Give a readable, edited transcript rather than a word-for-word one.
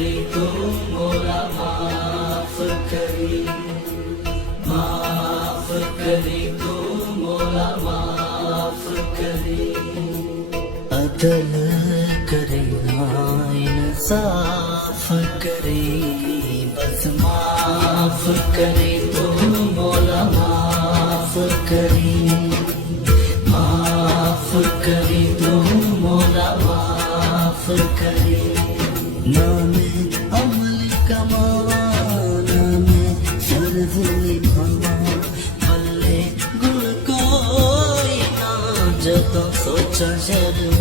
करे तो मोला माफ करे, माफ करे तो मोला माफ करे। अदल करे ना इंसाफ करे, बस माफ करे तो मोला माफ करे, माफ करे तो मोला माफ करे। ना मैं अमल कमावा, ना मैं फर्ज निभावा, भले गुण कोई ना जदों सोचा शर्म